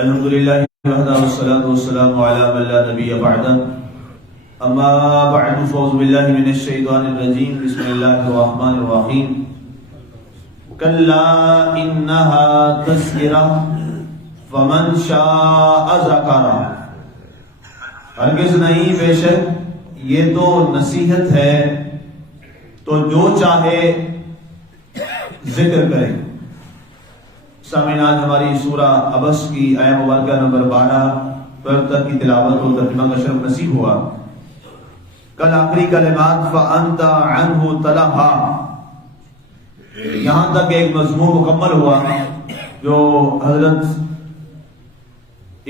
الحمد لله وحده والصلاة والسلام على من لا نبي بعده اما بعد فاعوذ بالله من الشيطان الرجيم بسم الله الرحمن الرحيم كلا انها تذكرة فمن شاء ذكره ہرگز نہیں، بے شک یہ تو نصیحت ہے تو جو چاہے ذکر کرے۔ سامعین، آج ہماری سورہ عبس کی آیہ مبارکہ نمبر 12 پر تک کی تلاوت و ترجمہ کا شرف نصیب ہوا۔ کل آخری کلمات فَأَنْتَ عَنْهُ تَلَهَا، یہاں تک ایک مضمون مکمل ہوا جو حضرت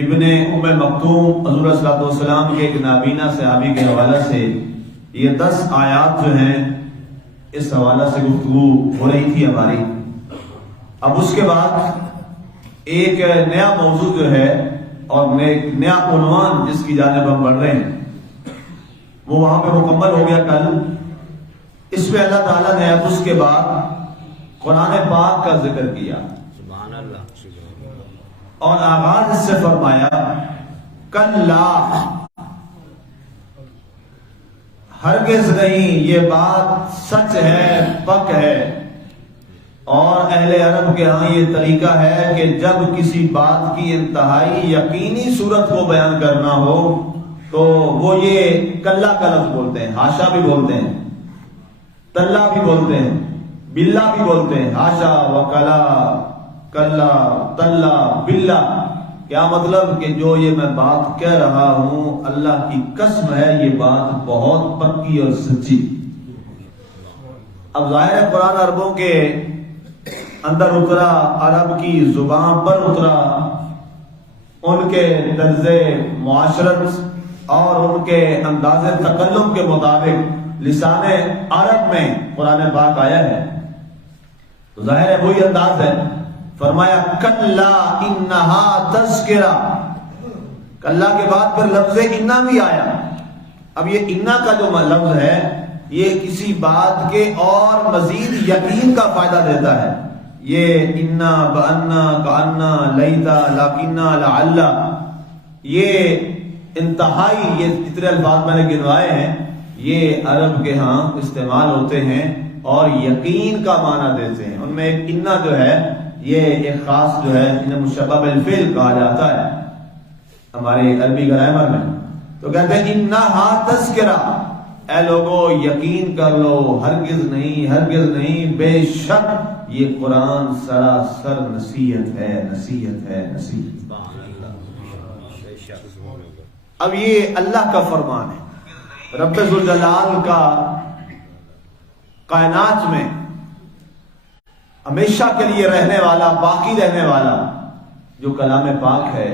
ابن ام مکتوم حضور صلی اللہ علیہ وسلم کے ایک نابینا صحابی کے حوالہ سے یہ 10 آیات جو ہیں اس حوالہ سے گفتگو ہو رہی تھی ہماری۔ اب اس کے بعد ایک نیا موضوع جو ہے اور ایک نیا عنوان جس کی جانب ہم بڑھ رہے ہیں وہ وہاں پہ مکمل ہو گیا کل۔ اس پہ اللہ تعالیٰ نے اب اس کے بعد قرآن پاک کا ذکر کیا اور آغاز اس سے فرمایا کلا، ہرگز نہیں، یہ بات سچ ہے، پک ہے۔ اور اہل عرب کے ہاں یہ طریقہ ہے کہ جب کسی بات کی انتہائی یقینی صورت کو بیان کرنا ہو تو وہ یہ کلا کا لفظ بولتے ہیں، ہاشا بھی بولتے ہیں، تلا بھی بولتے ہیں، بلا بھی بولتے ہیں، ہاشا وکلا، کلا، تلا، بلا۔ کیا مطلب کہ جو یہ میں بات کہہ رہا ہوں اللہ کی قسم ہے یہ بات بہت پکی اور سچی۔ اب ظاہر ہے قرآن عربوں کے اندر اترا، عرب کی زبان پر اترا، ان کے طرز معاشرت اور ان کے انداز تکلم کے مطابق لسان عرب میں قرآن پاک آیا ہے، تو ظاہر ہے وہی انداز ہے۔ فرمایا کلا انہا تذکرہ، کلا کے بعد پھر لفظ انا بھی آیا۔ اب یہ انا کا جو لفظ ہے یہ کسی بات کے اور مزید یقین کا فائدہ دیتا ہے۔ یہ انا، بانا، کانا، لیتا، لاکنا، لعلا، یہ انتہائی، یہ جتنے الفاظ میں نے گنوائے ہیں یہ عرب کے ہاں استعمال ہوتے ہیں اور یقین کا معنی دیتے ہیں۔ ان میں ایک انا جو ہے یہ ایک خاص جو ہے انہیں مشبہ بالفعل کہا جاتا ہے ہمارے عربی گرامر میں، تو کہتے ہیں انہا تذکرہ، اے لوگو یقین کر لو، ہرگز نہیں، ہرگز نہیں، بے شک یہ قرآن سراسر نصیحت ہے، نصیحت ہے، نصیحت۔ اب یہ اللہ کا فرمان ہے، رب ذوالجلال کا کائنات میں ہمیشہ کے لیے رہنے والا، باقی رہنے والا جو کلام پاک ہے،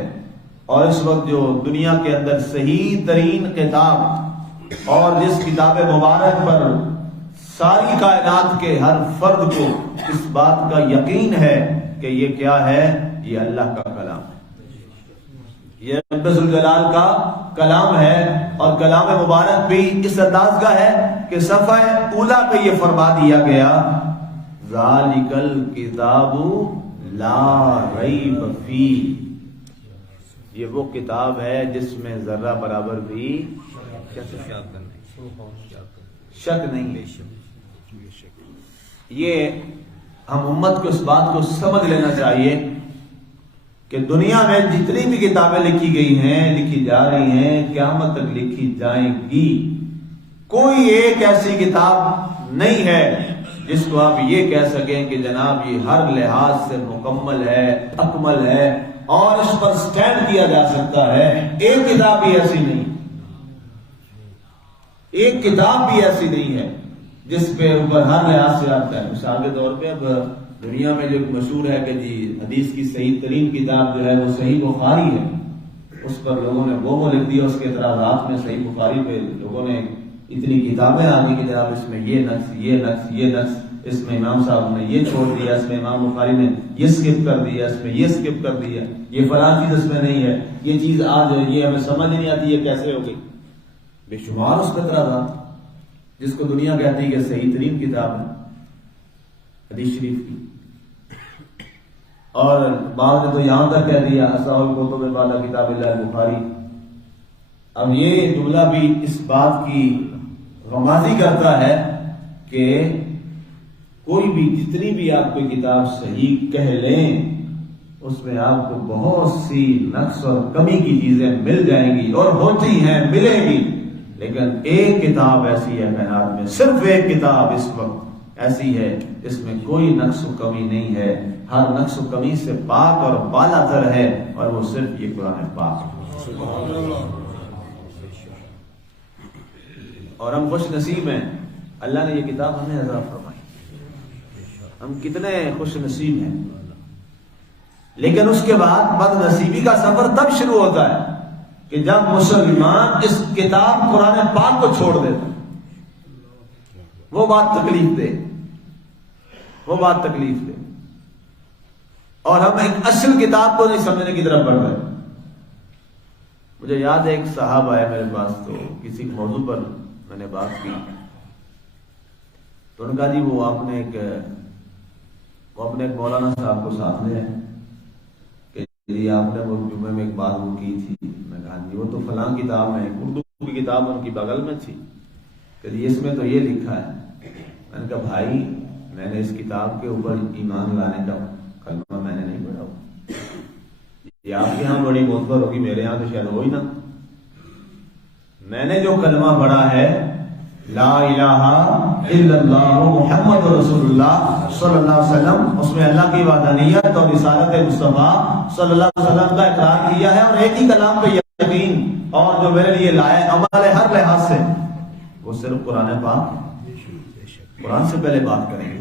اور اس وقت جو دنیا کے اندر صحیح ترین کتاب اور جس کتاب مبارک پر ساری کائنات کے ہر فرد کو اس بات کا یقین ہے کہ یہ کیا ہے، یہ اللہ کا کلام ہے، یہ رب ذوالجلال کا کلام ہے۔ اور کلام مبارک بھی اس انداز کا ہے کہ صفحہ اولا پہ یہ فرما دیا گیا ذالک الکتاب لا ریب فیہ، یہ وہ کتاب ہے جس میں ذرہ برابر بھی شک نہیں۔ یہ ہم امت کو اس بات کو سمجھ لینا چاہیے کہ دنیا میں جتنی بھی کتابیں لکھی گئی ہیں، لکھی جا رہی ہیں، قیامت تک لکھی جائیں گی، کوئی ایک ایسی کتاب نہیں ہے جس کو آپ یہ کہہ سکیں کہ جناب یہ ہر لحاظ سے مکمل ہے، اکمل ہے اور اس پر سٹینڈ کیا جا سکتا ہے۔ ایک کتاب بھی ایسی نہیں، ایک کتاب بھی ایسی نہیں ہے جس پہ اوپر ہر لحاظ سے آتا ہے۔ مثال کے طور پہ اب دنیا میں جو مشہور ہے کہ جی حدیث کی صحیح ترین کتاب جو ہے وہ صحیح بخاری ہے، اس پر لوگوں نے وہ لکھ دیا، اس کے اعتراضات میں صحیح بخاری پہ لوگوں نے اتنی کتابیں آ گئی کہ جناب اس میں یہ نقص، یہ نقص، یہ نقص، اس میں امام صاحب نے یہ چھوڑ دیا، اس میں امام بخاری نے یہ سکپ کر دیا، اس میں یہ سکپ کر دیا، یہ فلاں چیز اس میں نہیں ہے، یہ چیز آج یہ ہمیں سمجھ نہیں آتی یہ کیسے ہو گئی۔ بے شمار اس کا اعتراضات، جس کو دنیا کہتی ہے کہ صحیح ترین کتاب ہے حدیث شریف کی۔ اور بعض نے تو یہاں تک کہہ دیا اصح الکتب بعد کتاب اللہ بخاری. اب یہ جملہ بھی اس بات کی غمازی کرتا ہے کہ کوئی بھی جتنی بھی آپ کوئی کتاب صحیح کہہ لیں اس میں آپ کو بہت سی نقص اور کمی کی چیزیں مل جائیں گی اور ہوتی ہیں، ملیں گی، لیکن ایک کتاب ایسی ہے کائنات میں، صرف ایک کتاب اس وقت ایسی ہے اس میں کوئی نقص و کمی نہیں ہے، ہر نقص و کمی سے پاک اور بالا تر ہے، اور وہ صرف یہ قرآن پاک ہے. اور ہم خوش نصیب ہیں، اللہ نے یہ کتاب ہمیں عطا فرمائی، ہم کتنے خوش نصیب ہیں. لیکن اس کے بعد بد نصیبی کا سفر تب شروع ہوتا ہے کہ جب مسلمان اس کتاب قرآن پاک کو چھوڑ دیتا. وہ بات تکلیف دے، وہ بات تکلیف دے، اور ہم ایک اصل کتاب کو نہیں سمجھنے کی طرف بڑھ رہے. مجھے یاد ہے ایک صاحب آئے میرے پاس، تو کسی موضوع پر میں نے بات کی، تو ان کا جی وہ اپنے ایک مولانا صاحب کو ساتھ لے کہ جی آپ نے وہ جمعے میں ایک بات وہ کی تھی. میں کہا جی وہ تو فلاں کتاب میں، اردو کی کتاب ان کی بغل میں تھی، کہ جی اس میں تو یہ لکھا ہے. میں نے کہا بھائی میں نے اس کتاب کے اوپر ایمان لانے کا کلمہ میں نے نہیں پڑھا. یہ آپ کے ہاں بڑی معتبر ہوگی، میرے ہاں تو شاید ہو ہی نہ. میں نے جو کلمہ پڑھا ہے لا الہ الا اللہ محمد رسول اللہ صلی اللہ علیہ وسلم، اس میں اللہ کی وحدانیت اور رسالت مصطفیٰ صلی اللہ علیہ وسلم کا اقرار کیا ہے، اور ایک ہی کلام پہ یقین، اور جو میرے لیے لائے عمل ہے ہر لحاظ سے، وہ صرف قرآن پاک. قرآن سے پہلے بات کریں گے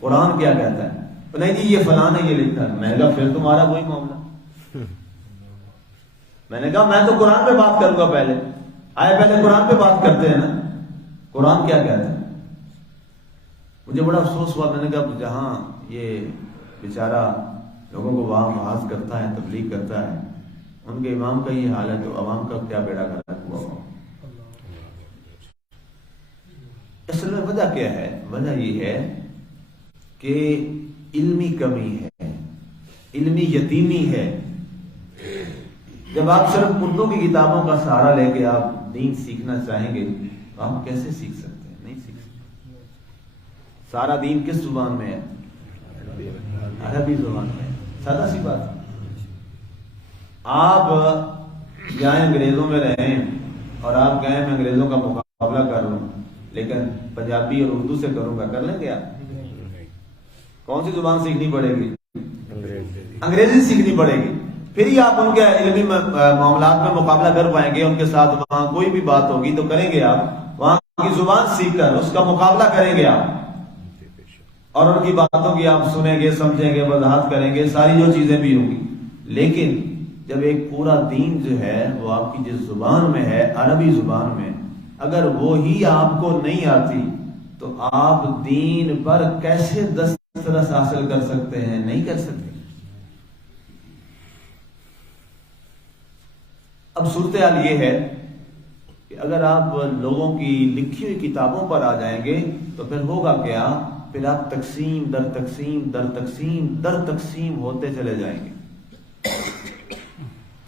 قرآن کیا کہتا ہے. تو نہیں جی یہ فلاں نے یہ لکھا ہے. میں نے کہا پھر تمہارا وہی معاملہ. میں نے کہا میں تو قرآن پہ بات کروں گا، پہلے آئے پہلے قرآن پہ بات کرتے ہیں نا، قرآن کیا کہتا ہے. مجھے بڑا افسوس ہوا، میں نے کہا جہاں یہ بیچارہ لوگوں کو وہاں محاذ کرتا ہے، تبلیغ کرتا ہے، ان کے امام کا یہ حال ہے تو عوام کا کیا بیڑا غرق ہوا ہوا. اصل میں وجہ کیا ہے؟ وجہ یہ ہے کہ علمی کمی ہے، علمی یتیمی ہے. جب آپ صرف اردو کی کتابوں کا سہارا لے کے آپ دین سیکھنا چاہیں گے تو آپ کیسے سیکھ سکتے ہیں؟ نہیں سیکھ سکتے. سارا دین کس زبان میں ہے؟ عربی زبان میں. سادہ سی بات. آپ جائیں انگریزوں میں رہیں اور آپ کہیں میں انگریزوں کا مقابلہ کر لوں لیکن پنجابی اور اردو سے کروں گا، کر لیں گے آپ؟ کون سی زبان سیکھنی پڑے گی؟ انگریزی سیکھنی پڑے گی. پھر ہی آپ ان کے علمی معاملات میں مقابلہ کر پائیں گے. ان کے ساتھ وہاں کوئی بھی بات ہوگی تو کریں گے آپ، وہاں کی زبان سیکھ کر اس کا مقابلہ کریں گے آپ، اور ان کی باتوں کی آپ سنیں گے، سمجھیں گے، وضاحت کریں گے، ساری جو چیزیں بھی ہوں گی. لیکن جب ایک پورا دین جو ہے وہ آپ کی جس زبان میں ہے، عربی زبان میں، اگر وہی آپ کو نہیں آتی تو آپ دین پر کیسے دسترس حاصل کر سکتے ہیں؟ نہیں کر سکتے. اب صورتحال یہ ہے کہ اگر آپ لوگوں کی لکھی ہوئی کتابوں پر آ جائیں گے تو پھر ہوگا کیا؟ پھر آپ تقسیم در تقسیم در تقسیم در تقسیم ہوتے چلے جائیں گے.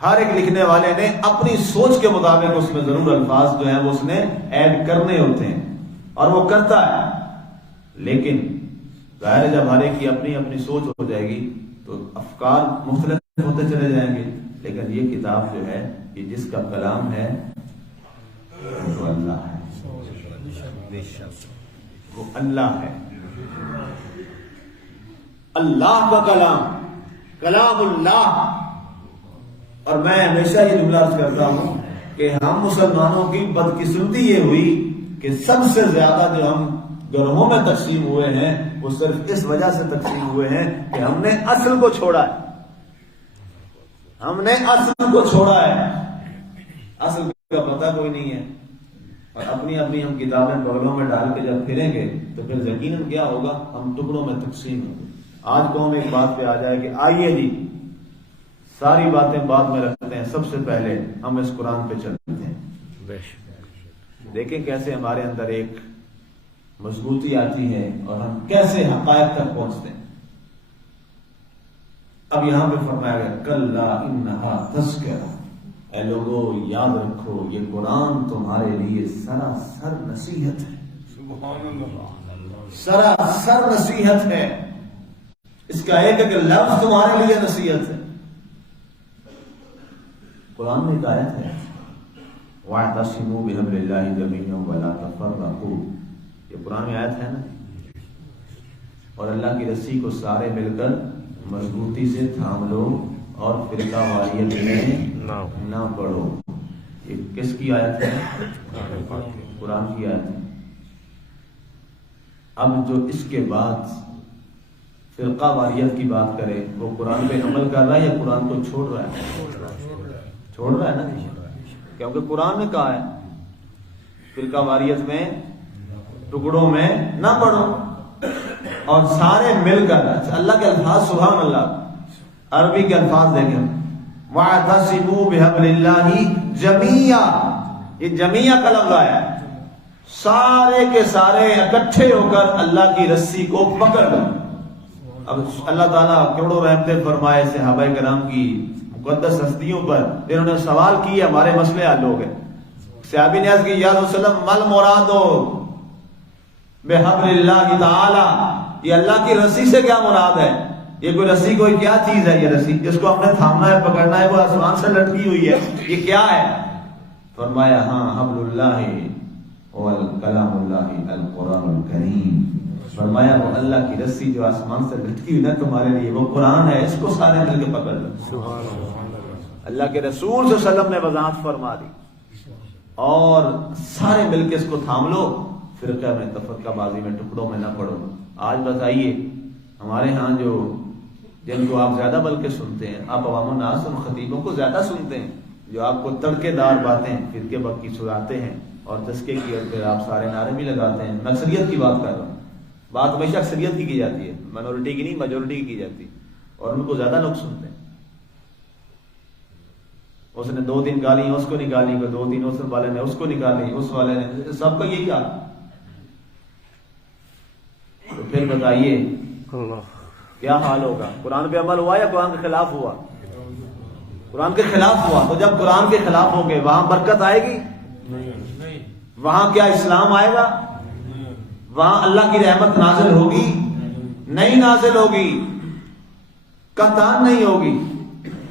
ہر ایک لکھنے والے نے اپنی سوچ کے مطابق اس میں ضرور الفاظ جو ہیں وہ اس نے ایڈ کرنے ہوتے ہیں اور وہ کرتا ہے. لیکن ظاہر ہے جب ہر ایک کی اپنی اپنی سوچ ہو جائے گی تو افکار مختلف ہوتے چلے جائیں گے. لیکن یہ کتاب جو ہے یہ جس کا کلام ہے وہ اللہ ہے، وہ اللہ ہے، اللہ کا کلام، کلام اللہ. اور میں ہمیشہ یہ جملہ عرض کرتا ہوں کہ ہم مسلمانوں کی بدقسمتی یہ ہوئی کہ سب سے زیادہ جو ہم گروہوں میں تقسیم ہوئے ہیں وہ صرف اس وجہ سے تقسیم ہوئے ہیں کہ ہم نے اصل کو چھوڑا ہے. ہم نے اصل کو چھوڑا ہے، اصل کا پتہ کوئی نہیں ہے، اور اپنی اپنی ہم کتابیں بغلوں میں ڈال کے جب پھریں گے تو پھر یقیناً کیا ہوگا؟ ہم ٹکڑوں میں تقسیم ہوں گے. آج قوم ایک بات پہ آ جائے کہ آئیے جی ساری باتیں بعد میں رکھتے ہیں، سب سے پہلے ہم اس قرآن پہ چلتے ہیں. دیکھیں کیسے ہمارے اندر ایک مضبوطی آتی ہے اور ہم کیسے حقائق تک پہنچتے ہیں. اب یہاں پہ فرمایا گیا کلا انہا تذکرہ، اے لوگوں یاد رکھو یہ قرآن تمہارے لیے سراسر نصیحت ہے، سبحان اللہ، سراسر نصیحت ہے، اس کا ایک ایک لفظ تمہارے لیے نصیحت ہے۔ قرآن میں ایک آیت ہے وَاعْتَصِمُوا بِحَبْلِ اللَّهِ جَمِيعًا وَلَا تَفَرَّقُوا، یہ قرآن میں آیت ہے نا، اور اللہ کی رسی کو سارے مل کر مضبوطی سے تھام لو اور فرقہ واریت میں نہ پڑھو۔ یہ کس کی آیت ہے؟ قرآن کی آیت ہے۔ اب جو اس کے بعد فرقہ واریت کی بات کرے وہ قرآن پہ عمل کر رہا ہے یا قرآن کو چھوڑ رہا ہے؟ چھوڑ رہا ہے نا، کیونکہ قرآن نے کہا ہے فرقہ واریت میں ٹکڑوں میں نہ پڑھو، اور سارے مل کر اللہ کے الفاظ، سبحان اللہ، عربی کے الفاظ دیکھیں، وَاعْتَصِمُوا بِحَبْلِ اللَّهِ جَمِيعًا، یہ جمیعہ کا لفظ آیا ہے، سارے کے سارے اکٹھے ہو کر اللہ کی رسی کو پکڑ لو۔ اب اللہ تعالیٰ کروڑوں رحمتیں فرمائے صحابہ کرام کی مقدس ہستیوں پر جنہوں نے سوال کیے، ہمارے مسئلے حل ہو گئے۔ صحابی نے عرض کی یا رسول اللہ مل مرادو بحبل اللہ تعالی، یہ اللہ کی رسی سے کیا مراد ہے؟ یہ کوئی رسی کوئی کیا چیز ہے؟ یہ رسی جس کو ہم نے تھامنا ہے، پکڑنا ہے، وہ آسمان سے لٹکی ہوئی ہے، یہ کیا ہے؟ فرمایا ہاں حبل اللہ کلام اللہ القرآن الکریم، فرمایا وہ اللہ کی رسی جو آسمان سے لٹکی ہوئی نا تمہارے لیے وہ قرآن ہے، اس کو سارے مل کے پکڑ لو۔ اللہ کے رسول صلی اللہ علیہ وسلم نے وضاحت فرما دی، اور سارے مل کے اس کو تھام لو، فرقہ میں تفرقہ بازی میں ٹکڑوں میں نہ پڑو۔ آج بتائیے ہمارے ہاں جو جن کو آپ زیادہ بلکہ سنتے ہیں، آپ عوام الناس ان خطیبوں کو زیادہ سنتے ہیں جو آپ کو تڑکے دار باتیں فرقے وقت کی سناتے ہیں اور تذکرے کی، اور پھر آپ سارے نعرے بھی لگاتے ہیں۔ میں اکثریت کی بات کر رہا ہوں، بات ہمیشہ اکثریت کی جاتی ہے، مائنورٹی کی نہیں، میجورٹی کی جاتی ہے، اور ان کو زیادہ لوگ سنتے ہیں۔ اس نے 2 دن گالی اس کو نکالی، 2 دن اس والے نے اس کو نکالی، اس والے نے، سب کا یہی حال۔ تو پھر بتائیے کیا حال ہوگا؟ قرآن پہ عمل ہوا یا قرآن کے خلاف ہوا؟ قرآن کے خلاف ہوا۔ تو جب قرآن کے خلاف ہوں گے وہاں برکت آئے گی؟ وہاں کیا اسلام آئے گا؟ وہاں اللہ کی رحمت نازل ہوگی؟ نہیں نازل ہوگی، قطعاً نہیں ہوگی۔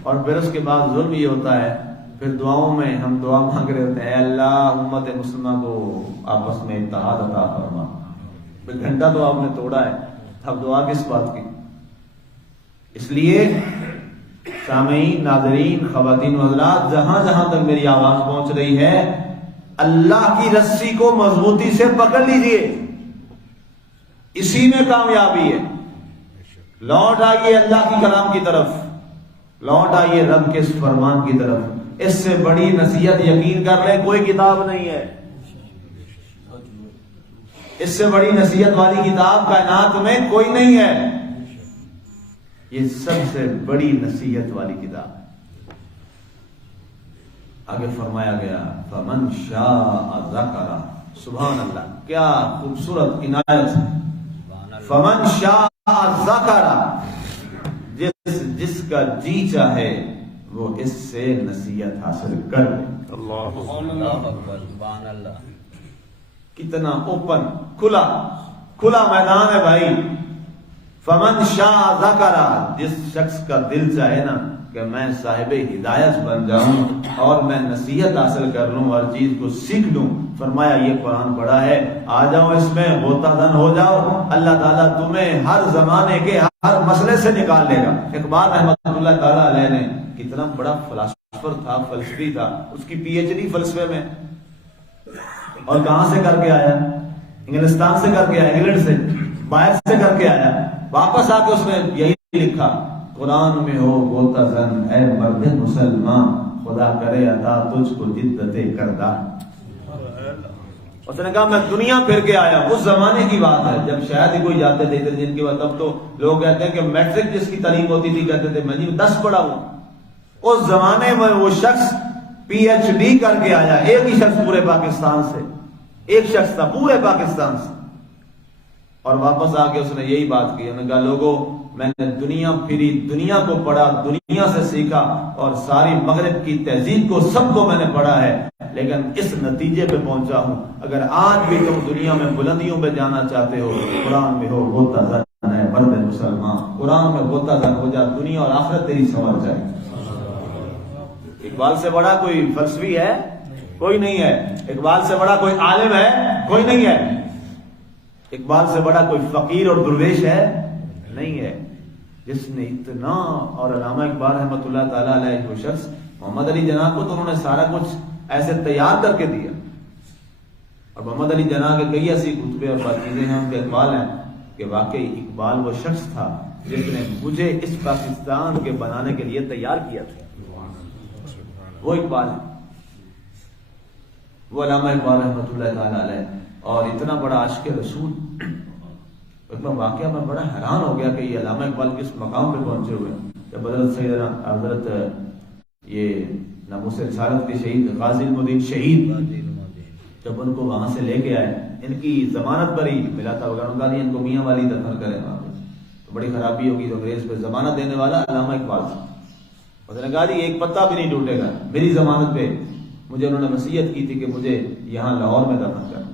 اور پھر اس کے بعد ظلم یہ ہوتا ہے، پھر دعاؤں میں ہم دعا مانگ رہے ہوتے ہیں، اے اللہ امت مسلمہ کو آپس میں اتحاد عطا فرما۔ گھنٹہ تو آپ نے توڑا ہے، اب دعا کس بات کی؟ اس لیے سامعین، ناظرین، خواتین و حضرات، جہاں جہاں تک میری آواز پہنچ رہی ہے، اللہ کی رسی کو مضبوطی سے پکڑ لیجئے، اسی میں کامیابی ہے۔ لوٹ آئیے اللہ کی کلام کی طرف، لوٹ آئیے رب کے اس فرمان کی طرف۔ اس سے بڑی نصیحت یقین کر لیں کوئی کتاب نہیں ہے، اس سے بڑی نصیحت والی کتاب کائنات میں کوئی نہیں ہے، یہ سب سے بڑی نصیحت والی کتاب ہے۔ آگے فرمایا گیا فمن شاء ذکر، سبحان اللہ، کیا خوبصورت عنایت، فمن شاء ذکر، جس کا جی چاہے وہ اس سے نصیحت حاصل کر لے۔ اللہ اکبر، کتنا اوپن، کھلا میدان ہے بھائی۔ فمن شاء ذکر، جس شخص کا دل چاہے نا کہ میں صاحب ہدایت بن جاؤں اور میں نصیحت حاصل کر لوں، ہر چیز کو سیکھ لوں، فرمایا یہ قرآن پڑھا ہے، آ جاؤ اس میں غوطہ زن ہو جاؤ، اللہ تعالیٰ تمہیں ہر زمانے کے ہر مسئلے سے نکال لے گا۔ اقبال رحمۃ اللہ تعالیٰ علیہ نے کتنا بڑا فلسفر تھا، فلسفی تھا، اس کی پی ایچ ڈی فلسفے میں، اور کہاں سے کر کے آیا؟ انگلستان سے کر کے آیا، انگلینڈ سے، باہر سے کر کے آیا، واپس آ کے اس نے یہی لکھا، قرآن میں ہو غوطہ زن اے مرد مسلمان، خدا کرے عطا تجھ کو جدت کردار۔ اس نے کہا میں دنیا پھر کے آیا ہوں، اس زمانے کی بات ہے جب شاید ہی کوئی جاتے تھے جن کے بعد، اب تو لوگ کہتے ہیں کہ میٹرک جس کی تعلیم ہوتی تھی کہتے تھے میں 10 پڑھا ہوں۔ اس زمانے میں وہ شخص پی ایچ ڈی کر کے آیا، ایک ہی شخص پورے پاکستان سے، ایک شخص تھا پورے پاکستان سے، اور واپس آ کے اس نے یہی بات کی، انہوں نے کہا لوگوں میں نے دنیا پھری، دنیا کو پڑھا، دنیا سے سیکھا، اور ساری مغرب کی تہذیب کو سب کو میں نے پڑھا ہے، لیکن اس نتیجے پہ پہنچا ہوں اگر آج بھی تم دنیا میں بلندیوں پہ جانا چاہتے ہو، قرآن میں ہو غوطہ زن ہے مرد مسلمان، قرآن میں غوطہ زن ہو جا، دنیا اور آخرت تیری سنور جائے۔ اقبال سے بڑا کوئی فلسفی ہے؟ کوئی نہیں ہے۔ اقبال سے بڑا کوئی عالم ہے؟ کوئی نہیں ہے۔ اقبال سے بڑا کوئی فقیر اور درویش ہے؟ نہیں ہے۔ جس نے اتنا، اور علامہ اقبال رحمۃ اللہ تعالیٰ علیہ وہ شخص محمد علی جناح کو تو انہوں نے سارا کچھ ایسے تیار کر کے دیا، اور محمد علی جناح کے کئی ایسی خطبے اور بات چیزیں ہیں ان کے اقبال ہیں کہ واقعی اقبال وہ شخص تھا جس نے مجھے اس پاکستان کے بنانے کے لیے تیار کیا تھا۔ وہ اقبال ہے، وہ علامہ اقبال رحمۃ اللہ تعالیٰ علیہ، اور اتنا بڑا عاشق رسول۔ ایک واقعہ میں بڑا حیران ہو گیا کہ یہ علامہ اقبال کس مقام پہ پہنچے ہوئے ہیں۔ جب حضرت یہ ناموس رسالت کے شہید غازی المدین شہید جب ان کو وہاں سے لے کے آئے، ان کی ضمانت پر ہی ملا تھا، وغیرہ کہا ان کو میاں والی دفن کرے وہاں پہ، تو بڑی خرابی ہوگی، تو انگریز پہ ضمانت دینے والا علامہ اقبال تھا۔ اس نے کہا جی ایک پتا بھی نہیں ٹوٹے گا میری ضمانت پہ، مجھے انہوں نے وصیت کی تھی کہ مجھے یہاں لاہور میں دفن کرنا۔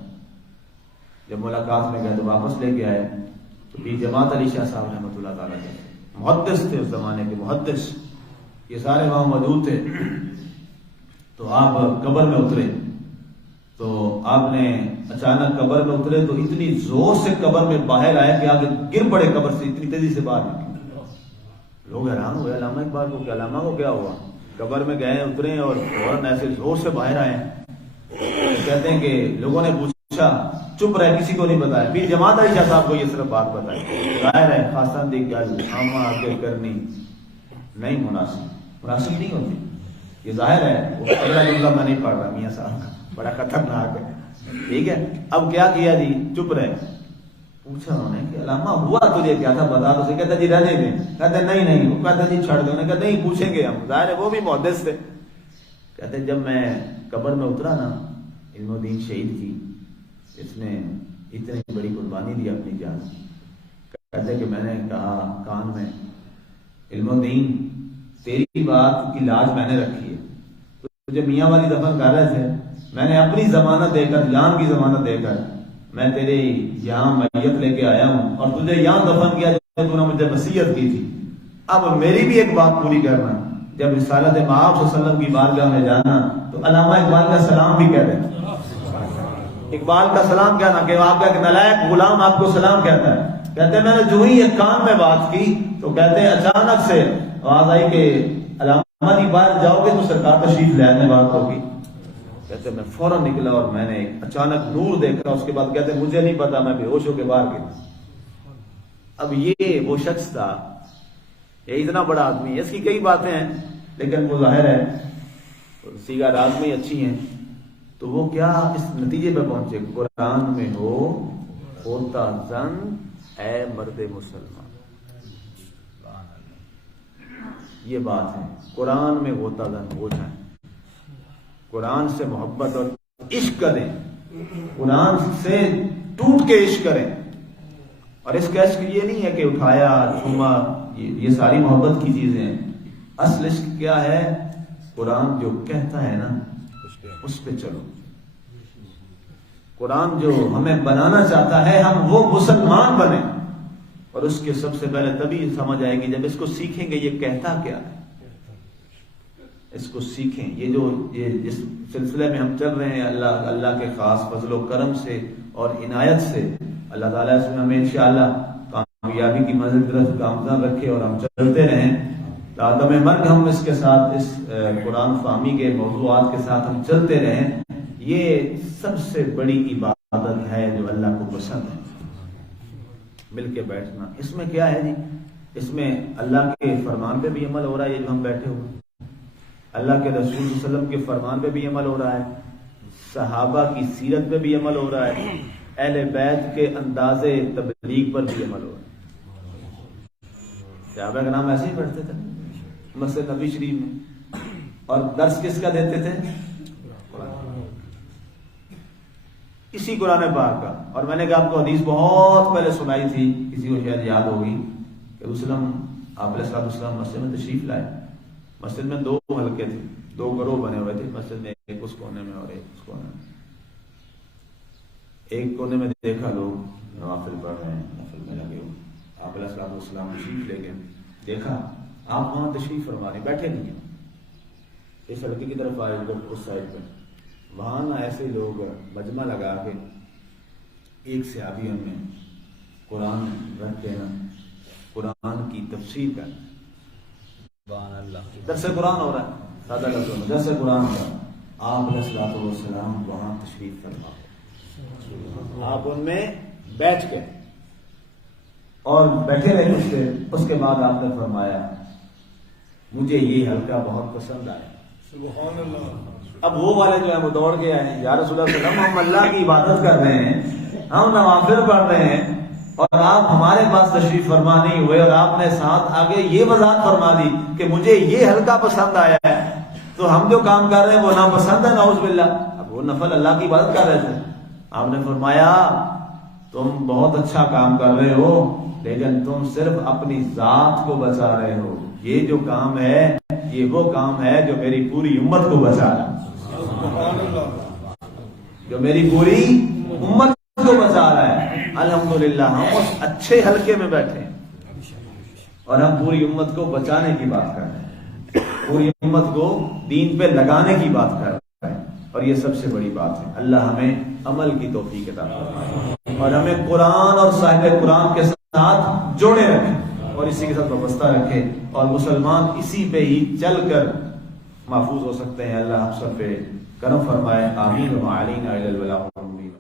جب ملاقات میں گئے تو واپس لے کے آئے تو پیر جماعت علی شاہ صاحب رحمۃ اللہ تعالیٰ کے محدث تھے، اس زمانے کے محدث، یہ سارے وہاں موجود تھے۔ تو آپ قبر میں اترے، تو آپ نے اچانک قبر میں اترے تو اتنی زور سے قبر میں باہر آئے کہ آگے گر پڑے قبر سے، اتنی تیزی سے باہر نکلے۔ لوگ حیران ہوئے علامہ اقبال کو کہ علامہ کو کیا ہوا؟ قبر میں گئے اترے اور فوراً ایسے زور سے باہر آئے۔ کہتے ہیں کہ لوگوں نے پوچھا، چپ رہے، کسی کو نہیں بتایا، پیر جماعت علی شاہ صاحب کو یہ صرف بات بتائی۔ ظاہر ہے خاصان دی گل آما آگے کرنی نہیں مناسب نہیں ہوتی، یہ ظاہر ہے۔ وہ اگلا جملہ میں نہیں پڑھ رہا میاں صاحب کا، بڑا خطرناک ہے، ٹھیک ہے۔ اب کیا کیا جی، چپ رہے۔ پوچھا انہوں نے کہ علامہ ہوا تجھے کیا تھا بتا تو، کہتا جی رہنے دیں، کہتے نہیں، وہ کہتا جی چھڑ دیں، انہوں نے کہا نہیں پوچھیں گے ہم، ظاہر ہے وہ بھی محدث تھے۔ کہتے جب میں قبر میں اترا نا، علم الدین شہید کی، اس نے اتنی بڑی قربانی دی اپنی جان، کہتے کہ میں نے کہا کان میں، علم الدین تیری بات کی لاج میں نے رکھی ہے، تجھے میاں والی دفن کر رہے تھے، میں نے اپنی ضمانت دے کر، جان کی ضمانت دے کر میں تیرے یہاں میت لے کے آیا ہوں، اور تجھے یہاں دفن کیا جو تو نے مجھے وصیت کی تھی۔ اب میری بھی ایک بات پوری کرنا، جب رسالت مآب صلی اللہ علیہ وسلم کی بارگاہ میں جانا تو علامہ اقبال کا سلام بھی کہہ دیں، اقبال کا سلام کہنا کہ آپ کا ایک نلائق غلام آپ کو سلام کہتا ہے۔ کہتے ہیں میں نے جو ہی ایک کان میں بات کی تو کہتے ہیں اچانک سے آواز آئی کہ علامہ جی باہر جاؤ گے تو سرکار تشریف لے آنے بات ہوگی۔ کہتے میں فوراً نکلا اور میں نے اچانک نور دیکھا، اس کے بعد کہتے مجھے نہیں پتا، میں بے ہوش ہو کے باہر گیا۔ اب یہ وہ شخص تھا، یہ اتنا بڑا آدمی ہے، اس کی کئی باتیں ہیں لیکن وہ ظاہر ہے سیگا راز میں اچھی ہیں، تو وہ کیا اس نتیجے پہ پہنچے، قرآن میں ہو ہوتا زن اے مرد مسلمان، یہ بات ہے، قرآن میں ہوتا زن ہو جائیں، قرآن سے محبت اور عشق کریں، قرآن سے ٹوٹ کے عشق کریں، اور اس کا عشق یہ نہیں ہے کہ اٹھایا چھوما، یہ ساری محبت کی چیزیں ہیں۔ اصل عشق کیا ہے؟ قرآن جو کہتا ہے نا اس پہ چلو، قرآن جو ہمیں بنانا چاہتا ہے ہم وہ مسلمان بنیں، اور اس کے سب سے پہلے تبھی سمجھ آئے گی جب اس کو سیکھیں گے یہ کہتا کیا ہے، اس کو سیکھیں۔ یہ جس سلسلے میں ہم چل رہے ہیں اللہ کے خاص فضل و کرم سے اور عنایت سے اللہ تعالیٰ اس میں ہمیں انشاءاللہ کامیابی کی منزل طرف گامزن رکھے اور ہم چلتے رہیں آدم مرگ، ہم اس کے ساتھ اس قرآن فہمی کے موضوعات کے ساتھ ہم چلتے رہیں۔ یہ سب سے بڑی عبادت ہے جو اللہ کو پسند ہے، مل کے بیٹھنا۔ اس میں کیا ہے جی؟ اس میں اللہ کے فرمان پہ بھی عمل ہو رہا ہے، یہ جو ہم بیٹھے ہوئے، اللہ کے رسول صلی اللہ علیہ وسلم کے فرمان پہ بھی عمل ہو رہا ہے، صحابہ کی سیرت پہ بھی عمل ہو رہا ہے، اہل بیت کے انداز تبلیغ پر بھی عمل ہو رہا ہے۔ صحابہ کا نام ایسے ہی پڑھتے تھے مسجد نبی شریف میں، اور درس کس کا دیتے تھے؟ اسی قرآن پاک کا۔ اور میں نے کہا آپ کو حدیث بہت پہلے سنائی تھی، کسی کو شاید یاد ہوگی، کہ رسول وسلم آپ علیہ السلام مسجد میں تشریف لائے. مسجد میں 2 حلقے تھے, 2 گروہ بنے ہوئے تھے مسجد میں, ایک اس کونے میں اور ایک اس کونے میں. ایک کونے میں دیکھا لوگ نوافل پڑھ رہے ہیں, نفل میں لگے ہوئے. آپ علیہ السلام تشریف لے گئے, دیکھا آپ وہاں تشریف فرما رہے, بیٹھے نہیں ہیں. اس حلقے کی طرف آئے ادھر اس سائڈ پہ, وہاں نہ ایسے لوگ مجمع لگا کے ایک صحابی ان میں قرآن رکھ کے نا قرآن کی تفسیر کر, درس قرآن ہو رہا ہے, سادہ لفظوں میں درس قرآن کا. آپ علیہ السلام وہاں تشریف فرما, آپ ان میں بیٹھ گئے اور بیٹھے رہے کچھ دیر. اس کے بعد آپ نے فرمایا مجھے یہ حلقہ بہت پسند آیا. سبحان اللہ. اب وہ والے جو ہے وہ دوڑ کے آئے, یا رسول اللہ صلی اللہ علیہ وسلم ہم اللہ کی عبادت کر رہے ہیں, ہم نوافل پڑھ رہے ہیں, اور آپ ہمارے پاس تشریف فرما نہیں ہوئے, اور آپ نے ساتھ آگے یہ وضاحت فرما دی کہ مجھے یہ حلقہ پسند آیا ہے, تو ہم جو کام کر رہے ہیں وہ ناپسند ہے, نعوذ باللہ. اب وہ نفل اللہ کی عبادت کر رہے تھے. آپ نے فرمایا تم بہت اچھا کام کر رہے ہو, لیکن تم صرف اپنی ذات کو بچا رہے ہو. یہ جو کام ہے یہ وہ کام ہے جو میری پوری امت کو بچا رہا ہے, سبحان اللہ. جو میری پوری امت کو بچا رہا ہے. الحمدللہ ہم اس اچھے حلقے میں بیٹھے ہیں اور ہم پوری امت کو بچانے کی بات کر رہے ہیں, پوری امت کو دین پہ لگانے کی بات کر رہے ہیں, اور یہ سب سے بڑی بات ہے. اللہ ہمیں عمل کی توفیق عطا فرمائے اور ہمیں قرآن اور صاحب قرآن کے ساتھ جوڑے رکھے اور اسی کے ساتھ وابستہ رکھے, اور مسلمان اسی پہ ہی چل کر محفوظ ہو سکتے ہیں. اللہ ہم سب پہ کرم فرمائے. آمین. وعلینا الی البلاغ المبین.